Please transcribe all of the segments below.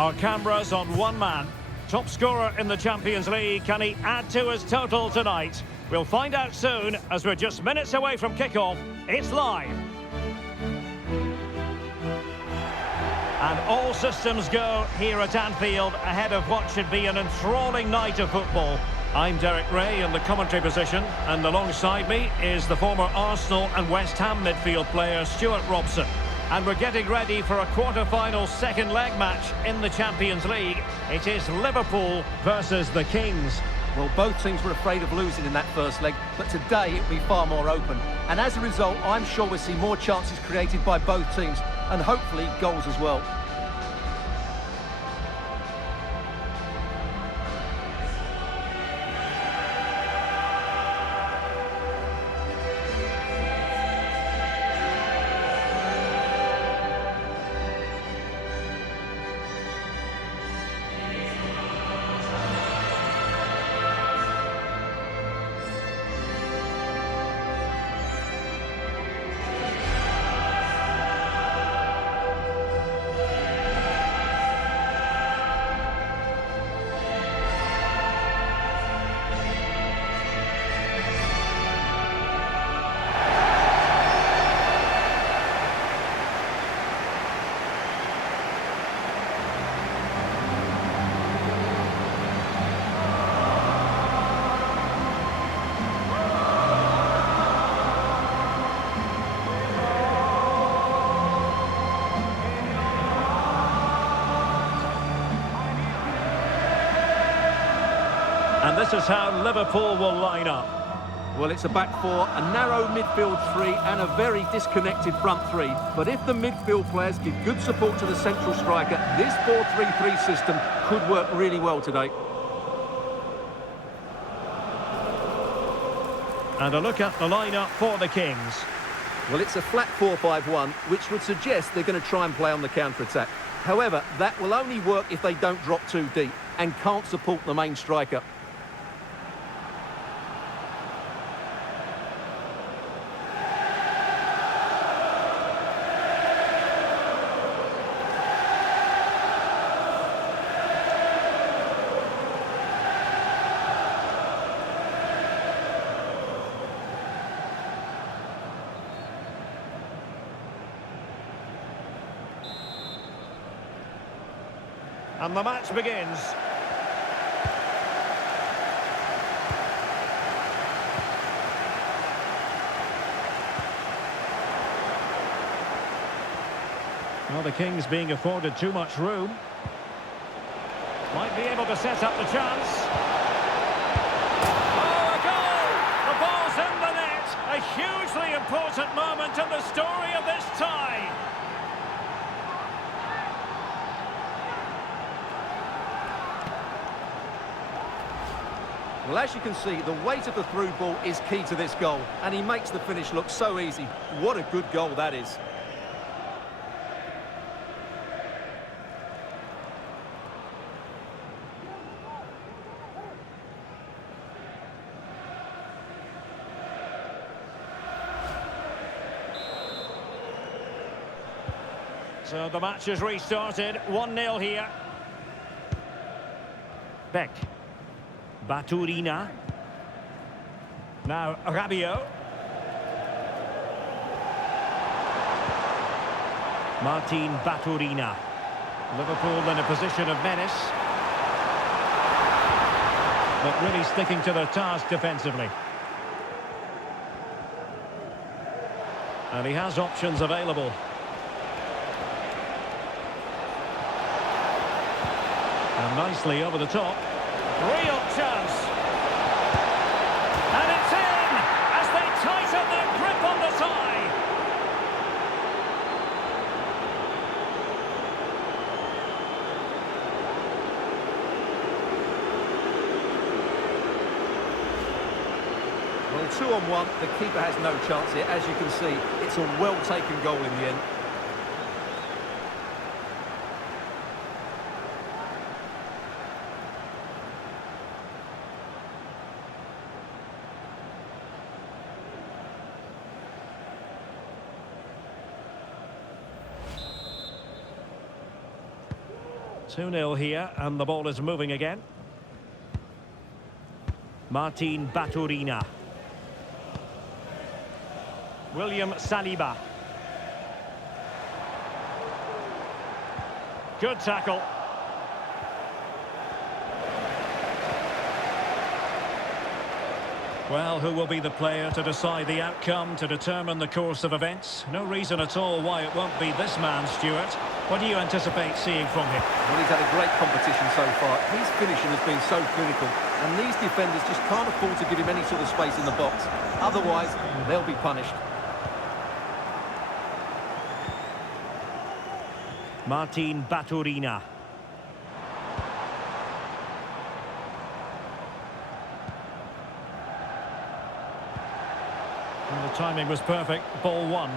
Our cameras on one man. Top scorer in the Champions League. Can he add to his total tonight? We'll find out soon as we're just minutes away from kickoff. It's live. And all systems go here at Anfield ahead of what should be an enthralling night of football. I'm Derek Ray in the commentary position, and alongside me is the former Arsenal and West Ham midfield player Stuart Robson. And we're getting ready for a quarter-final second leg match in the Champions League. It is Liverpool versus the Kings. Well, both teams were afraid of losing in that first leg, but today it'll be far more open. And as a result, I'm sure we'll see more chances created by both teams, and hopefully goals as well. And this is how Liverpool will line up. Well, it's a back four, a narrow midfield three and a very disconnected front three. But if the midfield players give good support to the central striker, this 4-3-3 system could work really well today. And a look at the lineup for the Kings. Well, it's a flat 4-5-1, which would suggest they're going to try and play on the counter-attack. However, that will only work if they don't drop too deep and can't support the main striker. And the match begins. Well, the Kings being afforded too much room. Might be able to set up the chance. Oh, a goal! The ball's in the net. A hugely important moment in the story of this tie. Well, as you can see, the weight of the through ball is key to this goal, and he makes the finish look so easy. What a good goal that is. So the match is restarted. 1-0 here. Beck. Baturina. Now Rabiot. Martin Baturina. Liverpool in a position of menace, but really sticking to their task defensively. And he has options available. And nicely over the top. Real chance. And it's in as they tighten their grip on the tie. Well, 2-on-1, the keeper has no chance here. As you can see, it's a well-taken goal in the end. 2-0 here, and the ball is moving again. Martin Baturina. William Saliba. Good tackle. Well, who will be the player to decide the outcome, to determine the course of events? No reason at all why it won't be this man, Stuart. What do you anticipate seeing from him? Well, he's had a great competition so far. His finishing has been so clinical, and these defenders just can't afford to give him any sort of space in the box. Otherwise, they'll be punished. Martin Baturina. And the timing was perfect. Ball one.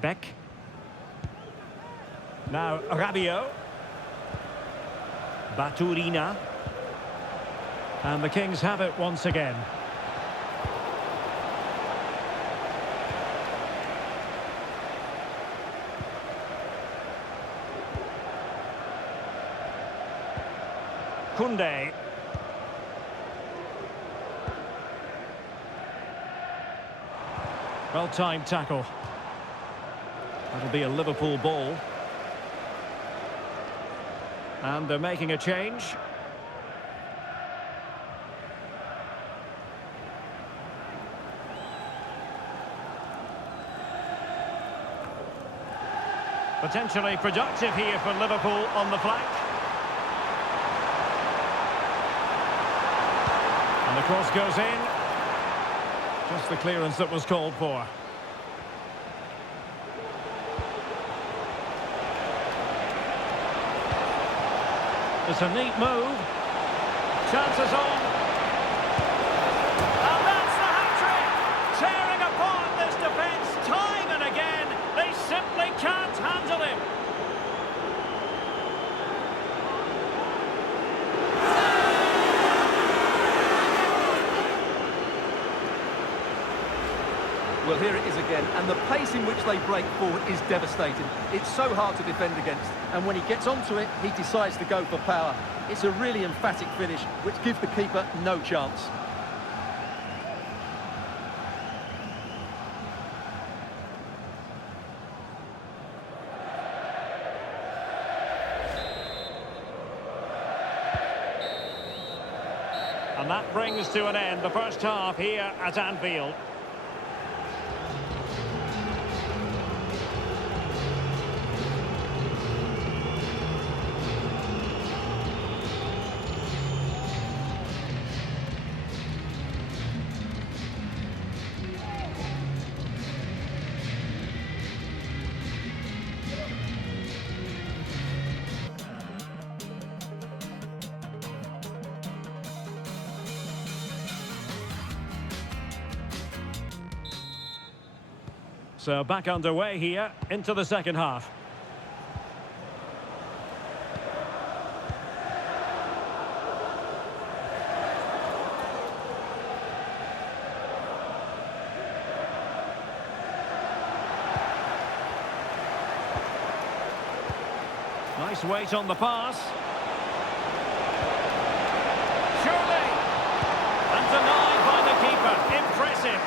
Beck. Now Rabiot. Baturina. And the Kings have it once again. Koundé. Well-timed tackle. That'll be a Liverpool ball. And they're making a change. Potentially productive here for Liverpool on the flank. And the cross goes in. Just the clearance that was called for. It's a neat move. Chances on. And that's the hat-trick! Tearing apart this defence time and again. They simply can't handle him. Well, here it is again, and the pace in which they break forward is devastating. It's so hard to defend against, and when he gets onto it, he decides to go for power. It's a really emphatic finish, which gives the keeper no chance. And that brings to an end the first half here at Anfield. So back underway here into the second half. Nice weight on the pass. Surely! And denied by the keeper. Impressive.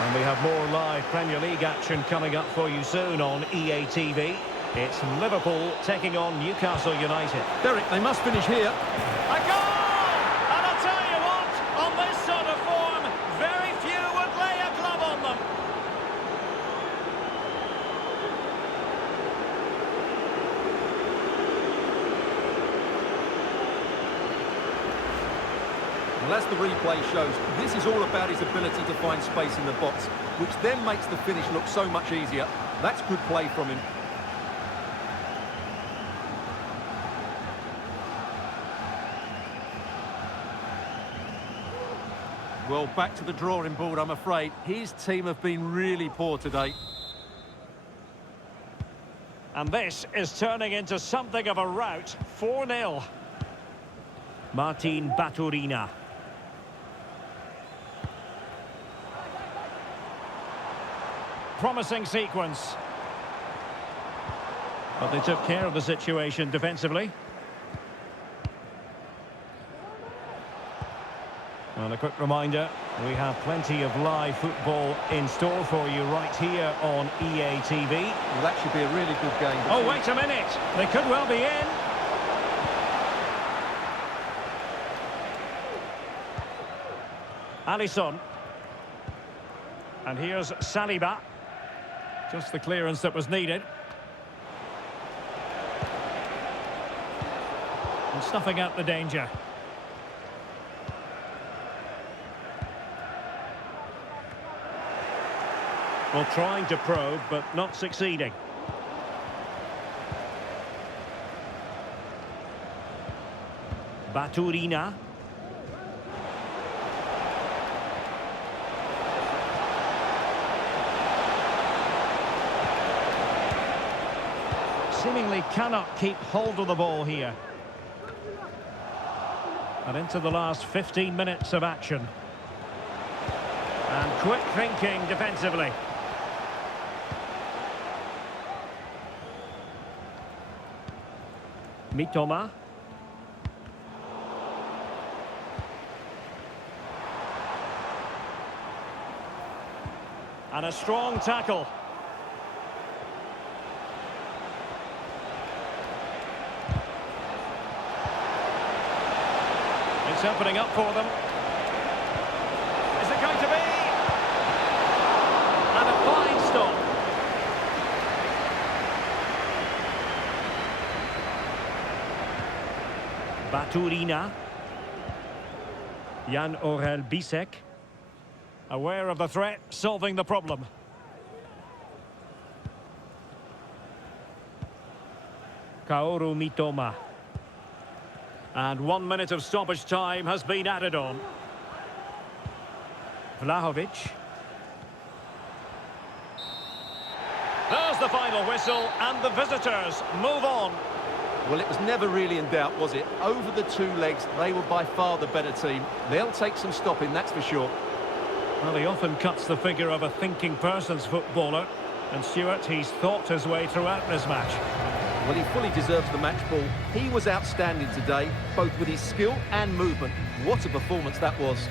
And we have more live Premier League action coming up for you soon on EA TV. It's Liverpool taking on Newcastle United. Derek, they must finish here. A goal! And I'll tell you what, on this sort of form, very few would lay a glove on them. Well, as the replay shows, this is all about his ability to find space in the box, which then makes the finish look so much easier. That's good play from him. Well, back to the drawing board, I'm afraid. His team have been really poor today. And this is turning into something of a rout. 4-0. Martin Baturina. promising sequence. But they took care of the situation defensively. Well, a quick reminder, we have plenty of live football in store for you right here on EA TV. Well, that should be a really good game. Oh, wait a minute. They could well be in. Alisson. And here's Saliba. Just the clearance that was needed. And snuffing out the danger. Well, trying to probe, but not succeeding. Baturina. Seemingly cannot keep hold of the ball here. And into the last 15 minutes of action. And quick thinking defensively. Mitoma. And a strong tackle. It's opening up for them. Is it going to be? And a fine stop. Baturina. Jan-Orel Bisek. Aware of the threat, solving the problem. Kaoru Mitoma. And 1 minute of stoppage time has been added on. Vlahovic. There's the final whistle, and the visitors move on. Well, it was never really in doubt, was it? Over the two legs, they were by far the better team. They'll take some stopping, that's for sure. Well, he often cuts the figure of a thinking person's footballer. And Stuart, he's thought his way throughout this match. Well, he fully deserves the match ball. He was outstanding today, both with his skill and movement. What a performance that was.